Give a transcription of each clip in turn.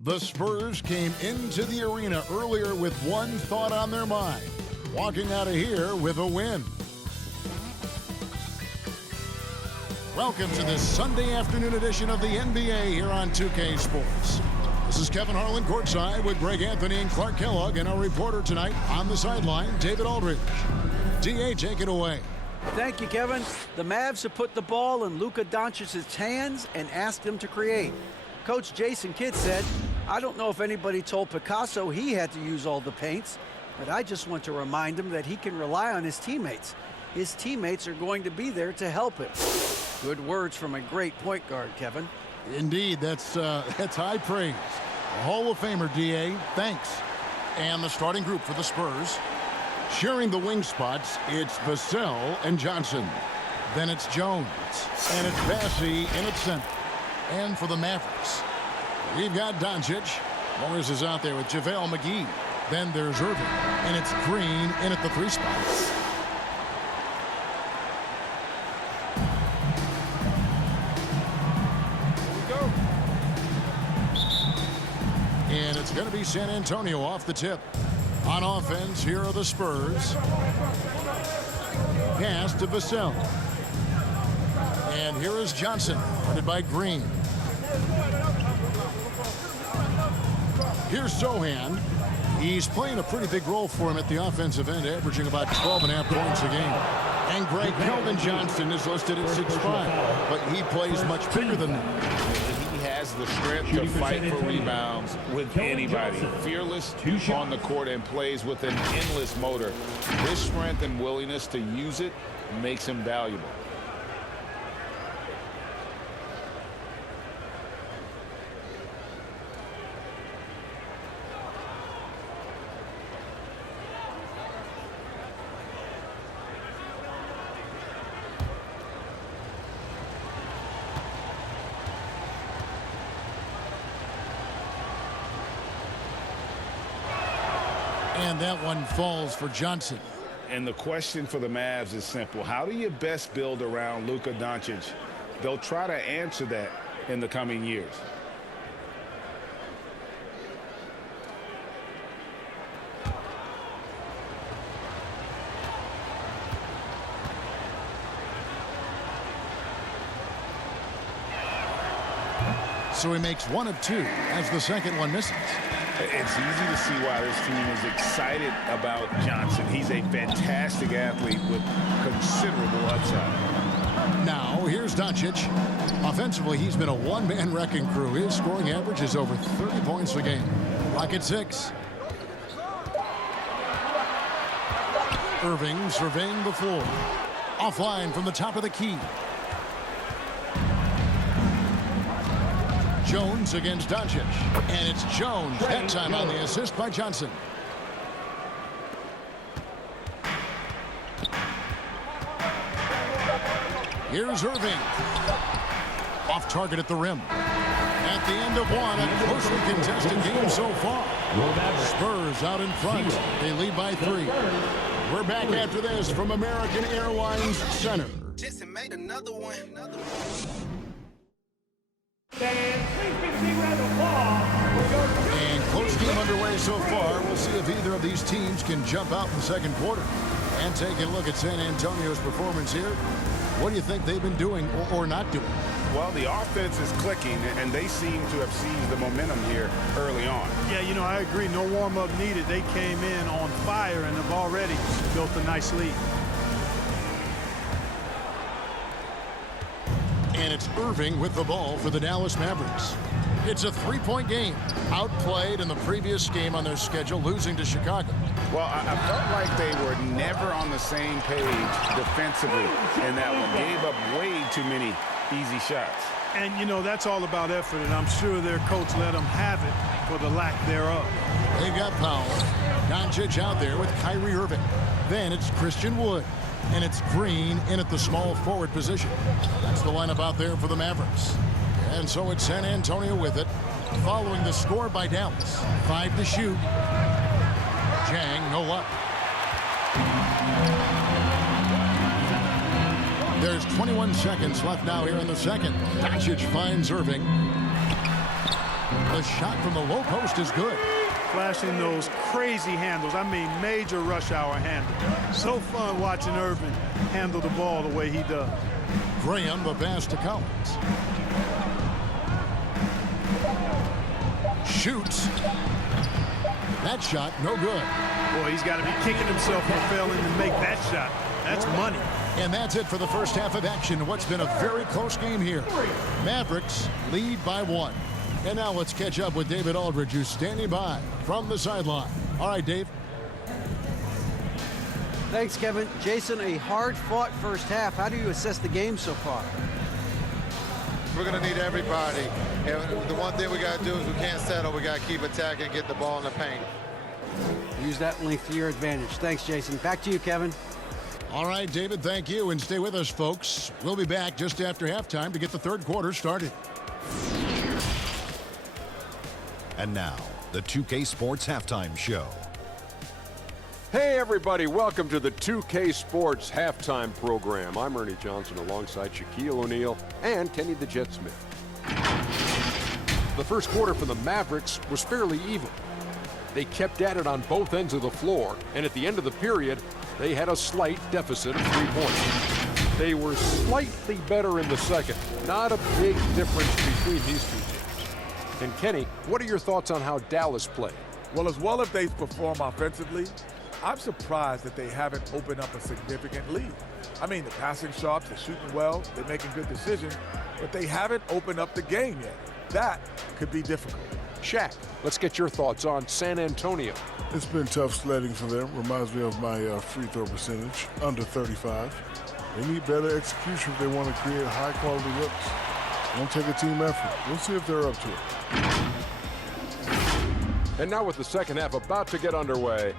The Spurs came into the arena earlier with one thought on their mind, walking out of here with a win. Welcome to this Sunday afternoon edition of the NBA here on 2K Sports. This is Kevin Harlan courtside with Greg Anthony and Clark Kellogg, and our reporter tonight on the sideline, David Aldridge. DA, take it away. Thank you, Kevin. The Mavs have put the ball in Luka Doncic's hands and asked him to create. Coach Jason Kidd said, "I don't know if anybody told Picasso he had to use all the paints, but I just want to remind him that he can rely on his teammates. His teammates are going to be there to help him." Good words from a great point guard, Kevin. Indeed, that's high praise. A Hall of Famer, DA, thanks. And the starting group for the Spurs. Sharing the wing spots, it's Vassell and Johnson. Then it's Jones. And it's Bassey in at center. And for the Mavericks, we've got Doncic. Morris is out there with JaVale McGee. Then there's Irving. And it's Green in at the 3 spots. And it's going to be San Antonio off the tip. On offense, here are the Spurs. Pass to Vassell. And here is Johnson, guarded by Green. Here's Sohan. He's playing a pretty big role for him at the offensive end, averaging about 12.5 points a game. And Greg Kelvin Johnson is listed at 6'5", but he plays much bigger than that. He has the strength to fight for rebounds with anybody. Fearless on the court and plays with an endless motor. His strength and willingness to use it makes him valuable. And that one falls for Johnson. And the question for the Mavs is simple. How do you best build around Luka Doncic? They'll try to answer that in the coming years. So he makes 1 of 2 as the second one misses. It's easy to see why this team is excited about Johnson. He's a fantastic athlete with considerable upside. Now, here's Doncic. Offensively, he's been a one-man wrecking crew. His scoring average is over 30 points a game. Rocket 6. Irving surveying the floor. Offline from the top of the key. Jones against Doncic. And it's Jones. That time on the assist by Johnson. Here's Irving. Off target at the rim. At the end of one, a closely contested game so far. Spurs out in front. They lead by 3. We're back after this from American Airlines Center. Jason made another one. And close game underway so far. We'll see if either of these teams can jump out in the second quarter. And taking a look at San Antonio's performance here. What do you think they've been doing or not doing? Well, the offense is clicking, and they seem to have seized the momentum here early on. Yeah, you know, I agree. No warm-up needed. They came in on fire and have already built a nice lead. And it's Irving with the ball for the Dallas Mavericks. It's a 3-point game. Outplayed in the previous game on their schedule, losing to Chicago. Well, I felt like they were never on the same page defensively in that one. Gave up way too many easy shots. And, you know, that's all about effort, and I'm sure their coach let them have it for the lack thereof. They've got Powell. Doncic out there with Kyrie Irving. Then it's Christian Wood. And it's Green in at the small forward position. That's the lineup out there for the Mavericks. And so it's San Antonio with it. Following the score by Dallas. 5 to shoot. Jang, no luck. There's 21 seconds left now here in the second. Doncic finds Irving. The shot from the low post is good. Flashing those crazy handles. I mean, major rush hour handle. So fun watching Irvin handle the ball the way he does. Graham, the pass to Collins. Shoots. That shot, no good. Boy, he's got to be kicking himself for failing to make that shot. That's money. And that's it for the first half of action. What's been a very close game here. Mavericks lead by 1. And now let's catch up with David Aldridge, who's standing by from the sideline. All right, Dave. Thanks, Kevin. Jason, a hard-fought first half. How do you assess the game so far? We're going to need everybody. And the one thing we got to do is we can't settle. We got to keep attacking and get the ball in the paint. Use that length to your advantage. Thanks, Jason. Back to you, Kevin. All right, David, thank you. And stay with us, folks. We'll be back just after halftime to get the third quarter started. And now, the 2K Sports Halftime Show. Hey everybody, welcome to the 2K Sports Halftime Program. I'm Ernie Johnson alongside Shaquille O'Neal and Kenny the Jet Smith. The first quarter for the Mavericks was fairly even. They kept at it on both ends of the floor, and at the end of the period, they had a slight deficit of 3 points. They were slightly better in the second. Not a big difference between these two teams. And Kenny, what are your thoughts on how Dallas played? Well, as well as they perform offensively, I'm surprised that they haven't opened up a significant lead. I mean, the passing sharps, they're shooting well, they're making good decisions, but they haven't opened up the game yet. That could be difficult. Shaq, let's get your thoughts on San Antonio. It's been tough sledding for them. Reminds me of my free throw percentage, under 35. They need better execution if they want to create high-quality looks. Won't take a team effort. We'll see if they're up to it. And now with the second half about to get underway,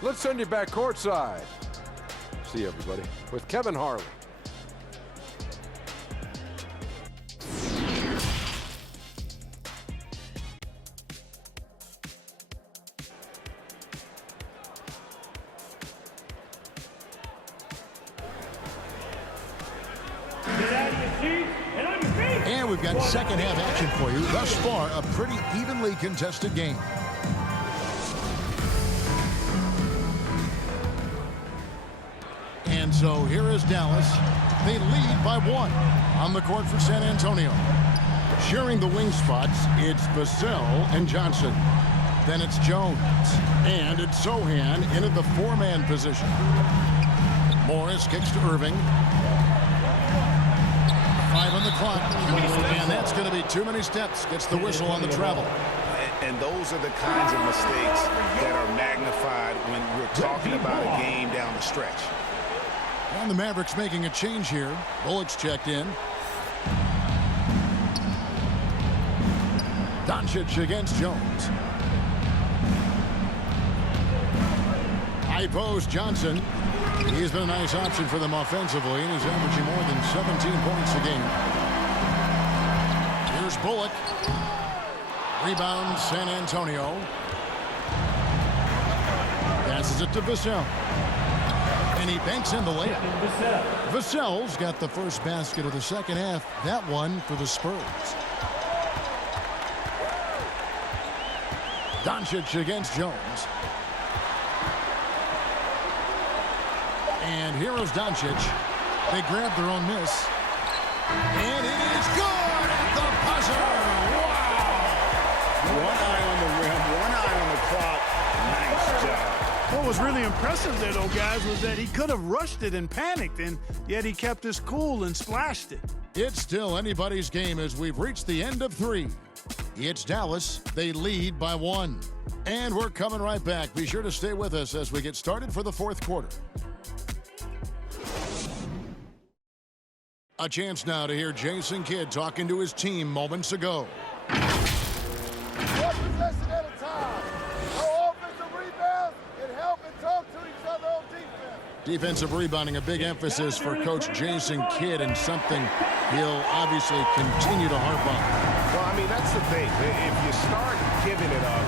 let's send you back courtside. See you, everybody, with Kevin Harlan. And we've got second half action for you. Thus far, a pretty evenly contested game. And so here is Dallas. They lead by 1 on the court for San Antonio. Sharing the wing spots, it's Vassell and Johnson. Then it's Jones. And it's Sohan in at the 4-man position. Morris kicks to Irving. 5 on the clock. And that's going to be too many steps. Gets the whistle on the travel. And those are the kinds of mistakes that are magnified when we're talking about a game down the stretch. And the Mavericks making a change here. Bullock's checked in. Doncic against Jones. High post Johnson. He's been a nice option for them offensively, and he's averaging more than 17 points a game. Here's Bullock. Rebound San Antonio. Passes it to Vassell. And he banks in the layup. Vassell's got the first basket of the second half. That one for the Spurs. Doncic against Jones. And here is Doncic. They grab their own miss. And it is good at the buzzer. Wow! One eye on the rim, one eye on the clock. Nice job. What was really impressive there, though, guys, was that he could have rushed it and panicked, and yet he kept his cool and splashed it. It's still anybody's game as we've reached the end of 3. It's Dallas. They lead by 1. And we're coming right back. Be sure to stay with us as we get started for the fourth quarter. A chance now to hear Jason Kidd talking to his team moments ago. One possession at a time. No offensive rebounds and help and talk to each other on defense. Defensive rebounding, a big emphasis for Coach Jason Kidd, and something he'll obviously continue to harp on. Well, I mean, that's the thing. If you start giving it up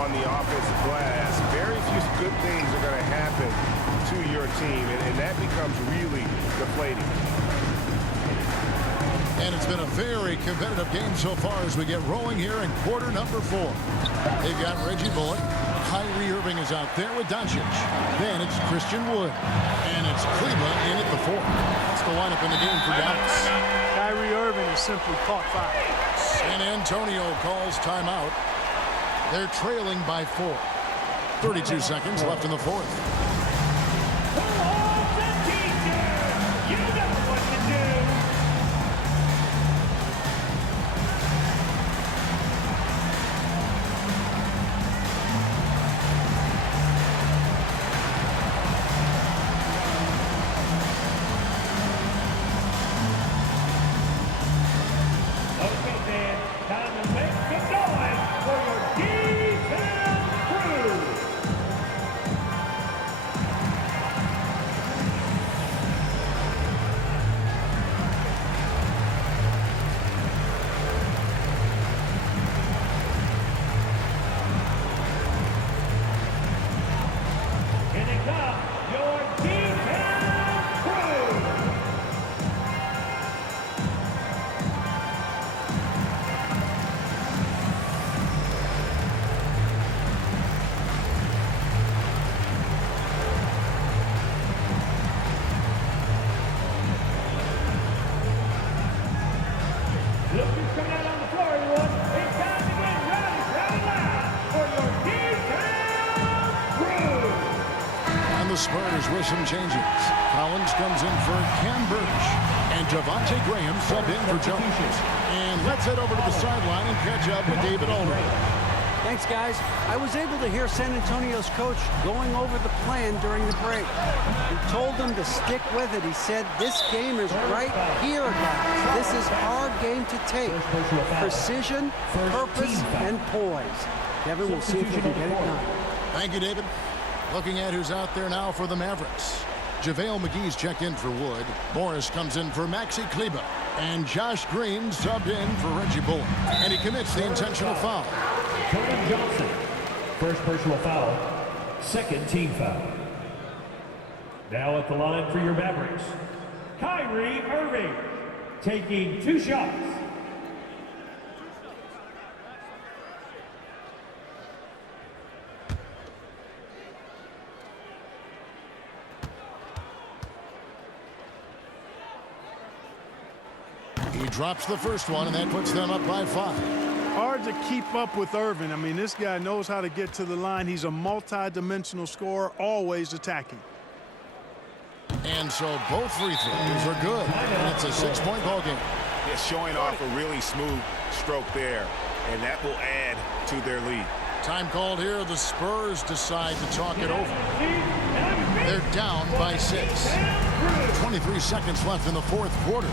on the offensive glass, very few good things are going to happen to your team, and that becomes really deflating. And it's been a very competitive game so far as we get rolling here in quarter number 4. They've got Reggie Bullock. Kyrie Irving is out there with Doncic. Then it's Christian Wood. And it's Cleveland in at the 4. That's the lineup in the game for Dallas. Kyrie Irving has simply caught fire. San Antonio calls timeout. They're trailing by 4. 32 seconds left in the 4th. The Spurs with some changes. Collins comes in for Cam Burch. And Javonte Graham subbed in for Jones. And let's head over to the sideline and catch up with David Aldridge. Thanks, guys. I was able to hear San Antonio's coach going over the plan during the break. He told them to stick with it. He said, this game is right here, guys. This is our game to take. Precision, purpose, and poise. Kevin, we'll see if we can get it done. Thank you, David. Looking at who's out there now for the Mavericks. JaVale McGee's checked in for Wood. Morris comes in for Maxi Kleber. And Josh Green subbed in for Reggie Bullock. And he commits the intentional foul. Conan Johnson, first personal foul, second team foul. Now at the line for your Mavericks, Kyrie Irving, taking 2 shots. He drops the first one, and that puts them up by 5. Hard to keep up with Irving. I mean, this guy knows how to get to the line. He's a multi-dimensional scorer, always attacking. And so both free throws are good. And it's a 6-point ball game. Yeah, showing off a really smooth stroke there, and that will add to their lead. Time called here. The Spurs decide to talk it over. They're down by 6. 23 seconds left in the 4th quarter.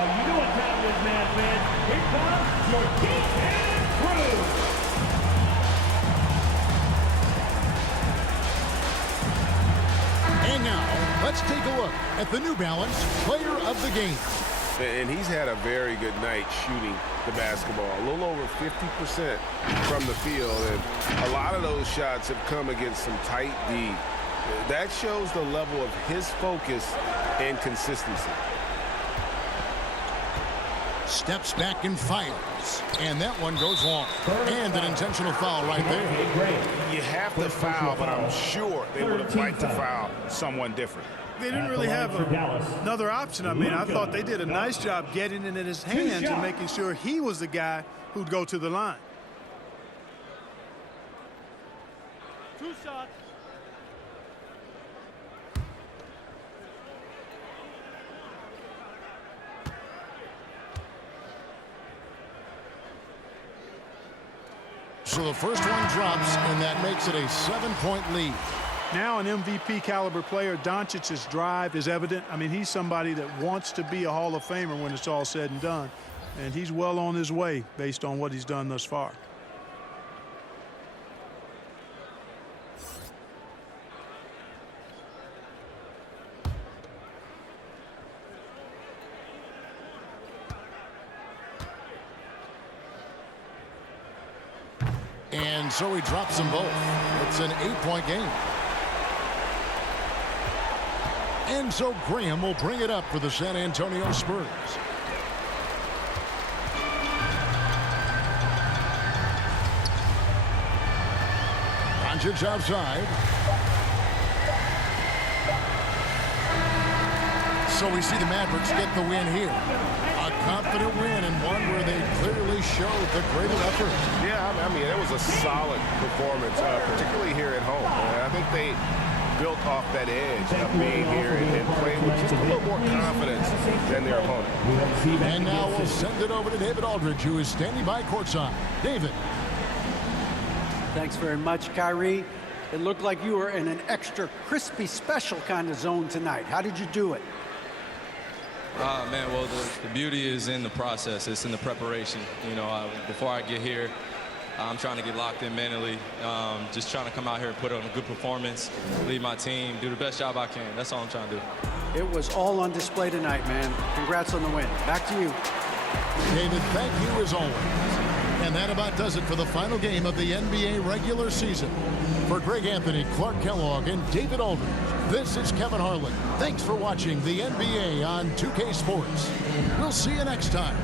You know what time it is, man. Here comes your defense crew. And now, let's take a look at the New Balance Player of the Game. And he's had a very good night shooting the basketball. A little over 50% from the field. And a lot of those shots have come against some tight D. That shows the level of his focus and consistency. Steps back and fires. And that one goes long. And an intentional foul right there. You have to foul, but I'm sure they would have liked to foul someone different. they didn't really have another option. I mean, I thought they did a nice job getting it in his hands and making sure he was the guy who'd go to the line. 2 shots. So the first one drops, and that makes it a 7-point lead. Now an MVP caliber player, Doncic's drive is evident. I mean, he's somebody that wants to be a Hall of Famer when it's all said and done. And he's well on his way based on what he's done thus far. And so he drops them both. It's an 8-point game. And so Graham will bring it up for the San Antonio Spurs. Doncic outside. So we see the Mavericks get the win here. A confident win and one where they clearly showed the greater effort. Yeah, I mean, it was a solid performance, particularly here at home. I think they built off that edge of being here and playing with just a little more confidence than their opponent. And now we'll send it over to David Aldridge, who is standing by courtside. David. Thanks very much, Kyrie. It looked like you were in an extra crispy special kind of zone tonight. How did you do it? Man, well, the beauty is in the process. It's in the preparation. You know, before I get here, I'm trying to get locked in mentally, just trying to come out here and put on a good performance, lead my team, do the best job I can. That's all I'm trying to do. It was all on display tonight, man. Congrats on the win. Back to you. David, thank you as always. And that about does it for the final game of the NBA regular season. For Greg Anthony, Clark Kellogg, and David Aldridge, this is Kevin Harlan. Thanks for watching the NBA on 2K Sports. We'll see you next time.